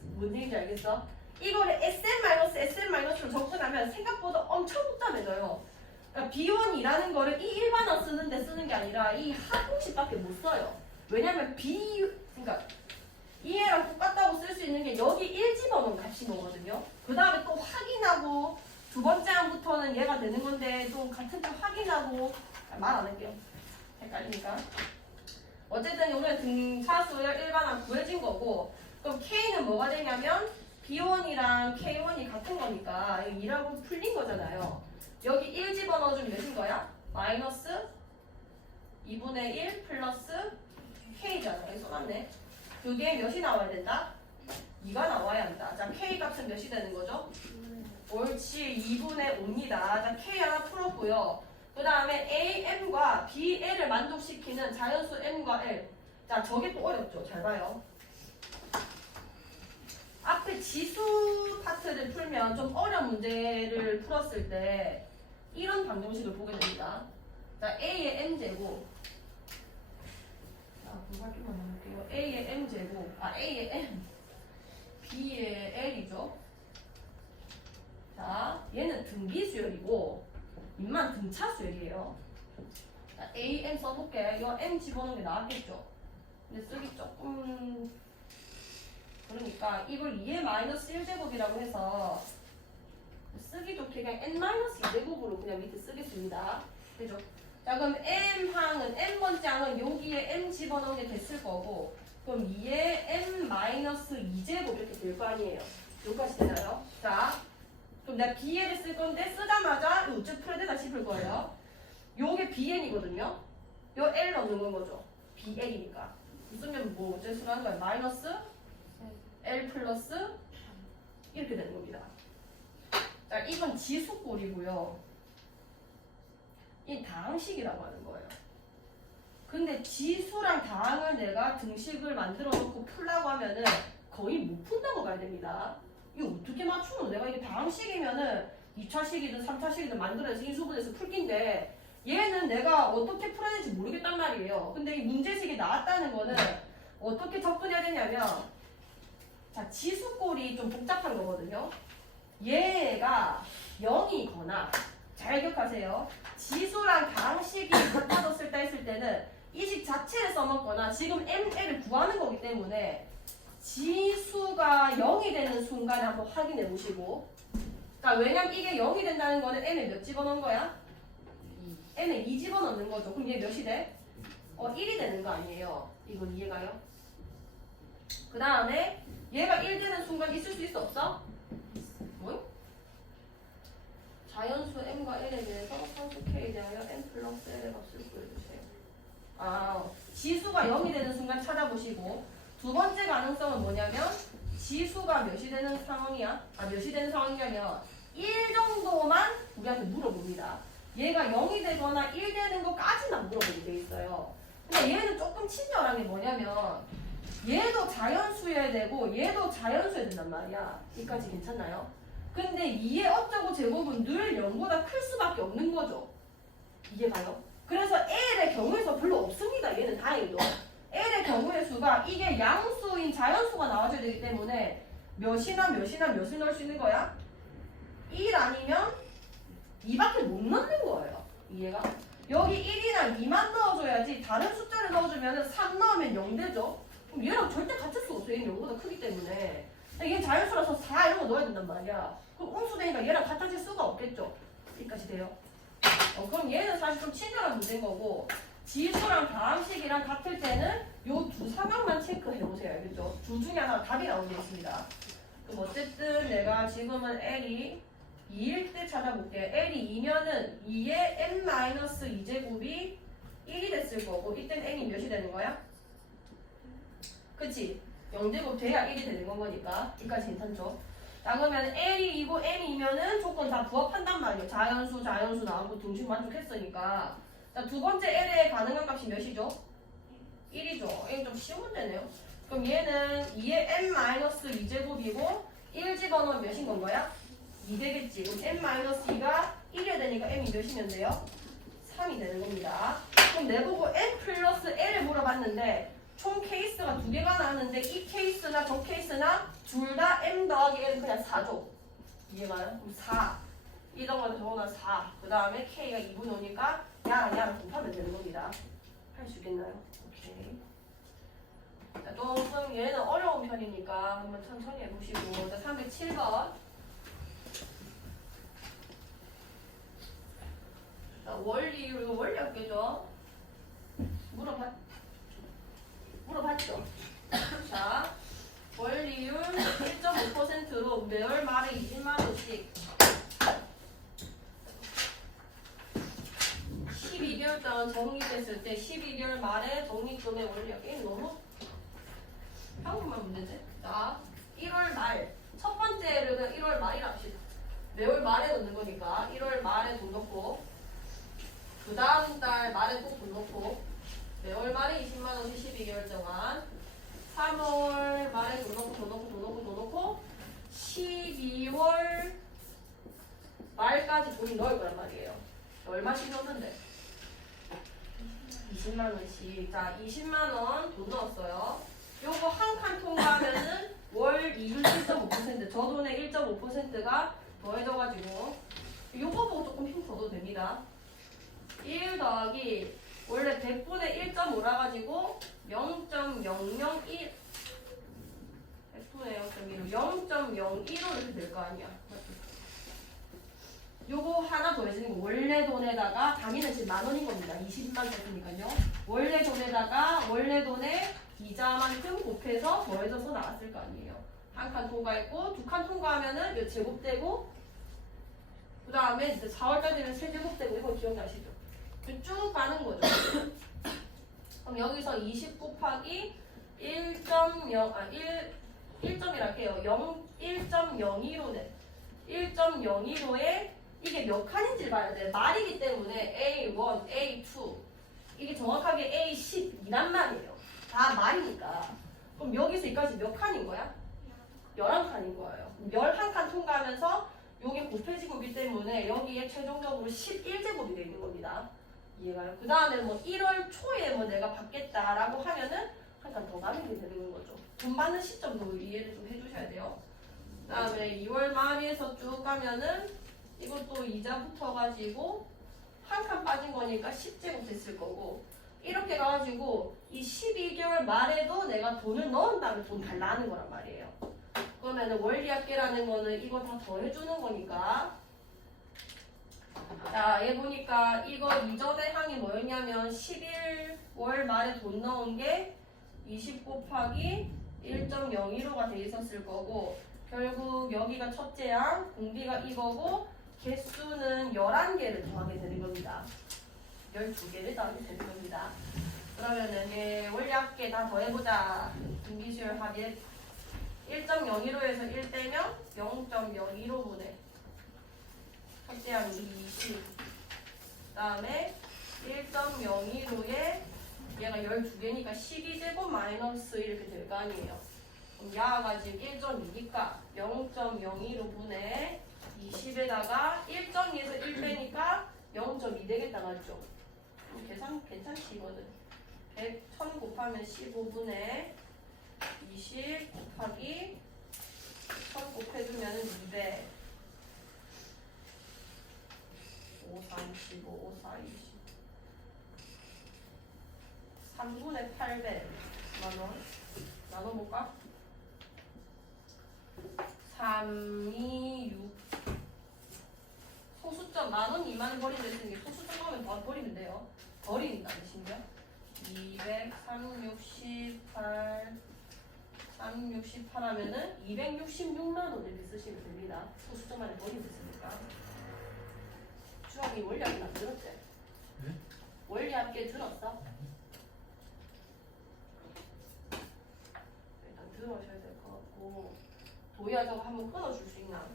뭔 얘기인지 알겠어? 이거를 SM-SM-로 접근하면 생각보다 엄청 복잡해져요. 그러니까 B1이라는 거를 이 일반어 쓰는데 쓰는 게 아니라 이 합공식밖에 못 써요. 왜냐면 그러니까 이해랑 똑같다고 쓸 수 있는 게 여기 1 집어넣은 값인 거거든요. 그 다음에 또 확인하고 두 번째 항부터는 얘가 되는 건데 또 같은 거 확인하고 말 안 할게요. 헷갈리니까. 어쨌든 오늘 등차수열 일반항 구해진 거고 그럼 K는 뭐가 되냐면 B1이랑 K1이 같은 거니까 2라고 풀린 거잖아요. 여기 1 집어넣어주면 몇인 거야? 마이너스 2분의 1 플러스 K잖아. 여기 써놨네. 그게 몇이 나와야 된다? 2가 나와야 한다. 자, K 값은 몇이 되는 거죠? 옳지. 2분의 5입니다. 자, K 하나 풀었고요. 그 다음에 A, M과 B, L을 만족시키는 자연수 M과 L. 자, 저게 또 어렵죠. 잘 봐요. 앞에 지수 파트를 풀면 좀 어려운 문제를 풀었을 때 이런 방정식을 보게 됩니다. 자, A의 M제곱. 자, 분할기만 나눌게요. A의 M제곱. A의 M. B의 L이죠. 자, 얘는 등비수열이고 인만 등차수열이에요. 자, A, M 써볼게. 이거 M 집어넣는 게 나았겠죠? 근데 쓰기 조금 그러니까 이걸 2의 마이너스 1제곱이라고 해서 쓰기 좋게 그냥 n-2제곱으로 그냥 밑에 쓰겠습니다. 그죠? 자, 그럼 m항은 n번째 항은 여기에 m 집어넣은 게 됐을 거고 그럼 2의 m-2제곱 이렇게 될 거 아니에요. 여기까지 되나요? 자, 그럼 내가 bn을 쓸 건데 쓰자마자 우측 풀어야 되나 싶을 거예요. 요게 bn이거든요. 요 l 넣는 건 거죠. bn이니까. 쓰면 뭐 어째 수로 하는 거예요? 마이너스 L 플러스 이렇게 되는 겁니다. 자, 이건 지수꼴이고요. 이 다항식이라고 하는 거예요. 근데 지수랑 다항을 내가 등식을 만들어 놓고 풀라고 하면은 거의 못 푼다고 봐야 됩니다. 이거 어떻게 맞추노? 내가 이게 다항식이면은 2차식이든 3차식이든 만들어서 인수분해서 풀기인데 얘는 내가 어떻게 풀어야 될지 모르겠단 말이에요. 근데 이 문제식이 나왔다는 거는 어떻게 접근해야 되냐면 자, 지수꼴이 좀 복잡한 거거든요. 얘가 0이거나 잘 기억하세요. 지수랑 다항식이 같아졌을 때 했을 때는 이 식 자체를 써먹거나 지금 ML을 구하는 거기 때문에 지수가 0이 되는 순간에 한번 확인해 보시고 그러니까 왜냐면 이게 0이 된다는 거는 M에 몇 집어넣은 거야? M에 2 집어넣는 거죠. 그럼 얘 몇이 돼? 1이 되는 거 아니에요. 이건 이해가요? 그 다음에 얘가 1 되는 순간 있을 수 있어 없어? 뭐? 자연수 m과 l에 대해서 상수 k에 대하여 m 플러스 l의 값을 구해주세요. 지수가 0이 되는 순간 찾아보시고 두 번째 가능성은 뭐냐면 지수가 몇이 되는 상황이야? 몇이 되는 상황이냐면 1 정도만 우리한테 물어봅니다. 얘가 0이 되거나 1 되는 것까지만 물어보게 돼 있어요. 근데 얘는 조금 친절한 게 뭐냐면 얘도 자연수여야 되고 얘도 자연수여야 된단 말이야. 여기까지 괜찮나요? 근데 2의 어쩌고 제곱은 늘 0보다 클 수밖에 없는 거죠. 이해가요? 그래서 L의 경우에서 별로 없습니다. 얘는 다행히도. L의 경우의 수가 이게 양수인 자연수가 나와줘야 되기 때문에 몇을 넣을 수 있는 거야? 1 아니면 2밖에 못 넣는 거예요. 이해가? 여기 1이나 2만 넣어줘야지 다른 숫자를 넣어주면 3 넣으면 0 되죠? 그럼 얘랑 절대 같을 수가 없어. 얘는 0보다 크기 때문에. 얘 자연수라서 4 이런 거 넣어야 된단 말이야. 그럼 음수되니까 얘랑 같아질 수가 없겠죠? 여기까지 돼요. 그럼 얘는 사실 좀 친절한 문제인 거고 지수랑 다함식이랑 같을 때는 요 두 상황만 체크해보세요. 알겠죠? 둘 중에 하나 답이 나오게 있습니다. 그럼 어쨌든 내가 지금은 L이 2일 때 찾아볼게. L이 2면은 2의 n-2제곱이 1이 됐을 거고 이때는 n이 몇이 되는 거야? 그치? 0제곱 돼야 1이 되는 건 거니까 여기까지 괜찮죠? 자 그러면 L이 2고 n이 2면은 조건 다 부합한단 말이에요. 자연수 나오고 등식 만족했으니까. 자 두 번째 L의 가능한 값이 몇이죠? 1이죠. 이게 좀 쉬운 문제네요. 그럼 얘는 2의 n-2제곱이고 1 집어넣으면 몇인 건 거야? 2 되겠지. 그럼 n-2가 1이 되니까 m이 몇이면 돼요? 3이 되는 겁니다. 그럼 내보고 n 플러스 l을 물어봤는데 총 케이스가 두 개가 나왔는데 이 케이스나 저 케이스나 둘 다 m 더하기 l은 그냥 4죠. 이해가요? 그럼 4. 이런 거는 저거는 4. 그 다음에 k가 2분의 5니까 야랑 곱하면 되는 겁니다. 할 수 있겠나요? 오케이. 자, 조금 얘는 어려운 편이니까 한번 천천히 해보시고. 자, 307번. 자, 원리, 이거 원리 학교죠? 물어봤죠? 자, 원리율 1.5%로 매월 말에 20만원씩 12개월 동안 적립됐을 때 12개월 말에 적립금의 원리가 게임 너무 평범한 문제지? 자, 1월 말. 첫 번째는 1월 말이라 합시다. 매월 말에 넣는 거니까 1월 말에 돈 넣고 그 다음 달 말에 꼭 돈 넣고 매월 말에 20만원씩 12개월 동안 3월 말에 돈 넣고 12월 말까지 돈이 넣을 거란 말이에요. 얼마씩 넣는데? 20만원씩. 자, 20만원 돈 넣었어요. 요거 한 칸 통과하면은 월 이율 1.5%, 저 돈의 1.5%가 더해져가지고 요거 보고 조금 힘 써도 됩니다. 1 더하기 원래 100분의 1.5라 가지고 0.001 100분의 0.1로 이렇게 될 거 아니야. 요거 하나 더해지는 거 원래 돈에다가 당연히 지금 만원인 겁니다. 20만 썼으니까요. 원래 돈에다가 원래 돈에 이자만큼 곱해서 더해져서 나왔을 거 아니에요. 한 칸 통과했고 두 칸 통과하면은 요 제곱되고 그 다음에 이제 4월까지 되면 세제곱되고 이거 기억나시죠? 쭉 가는 거죠. 그럼 여기서 20 곱하기 1.0이랄게요. 1.02로네. 1.02로에 이게 몇 칸인지를 봐야 돼. 말이기 때문에 A1, A2 이게 정확하게 A12란 말이에요. 다 말이니까. 그럼 여기서 여기까지 몇 칸인 거야? 11칸인 거예요. 11칸 통과하면서 요게 곱해지고있기 때문에 여기에 최종적으로 11제곱이 되어 있는 겁니다. 이해가요? 그 다음에 뭐 1월 초에 뭐 내가 받겠다라고 하면은 한 칸 더 가는 게 되는 거죠. 돈 받는 시점도 이해를 좀 해주셔야 돼요. 그 다음에 2월 말에서 쭉 가면은 이것도 이자 붙어가지고 한 칸 빠진 거니까 10제곱 됐을 거고 이렇게 가가지고 이 12개월 말에도 내가 돈을 넣은 다음에 돈 달라는 거란 말이에요. 그러면은 원리합계라는 거는 이거 다 더해주는 거니까 자, 얘 보니까 이거 이전의 항이 뭐였냐면 11월 말에 돈 넣은 게 20 곱하기 1.015가 돼 있었을 거고 결국 여기가 첫째 항, 공비가 이거고 개수는 11개를 더하게 되는 겁니다. 12개를 더하게 되는 겁니다. 그러면은 얘 원리합계 다 더해보자. 분기수열 합의 1.015에서 1 빼면 0.015분의 첫째 항 20. 그 다음에 1.015에 얘가 12개니까 12제곱 마이너스 이렇게 될 거 아니에요. 그럼 야가 지금 1.2니까 0.015분의 20에다가 1.2에서 1 빼니까 0.2 되겠다 맞죠? 계산 괜찮지 이거는. 1000 곱하면 15분의 20 곱하기 1000 곱해주면은 200. 5, 3, 15, 5, 4, 20. 3분의 800만원. 나눠볼까? 3, 2, 6. 소수점 만원 미만을 버린다 했으니까 소수점 하면 더 버리면 돼요. 버린다는 뜻인데요. 200, 368, 368 하면은 266만원 이렇게 쓰시면 됩니다. 소수점 안에 버린댔으니까. 주학이 원리학은 안 들었지? 네? 원리학계 들었어? 일단 들어셔야 될 것 같고. 도희야 저거 한번 끊어줄 수 있나?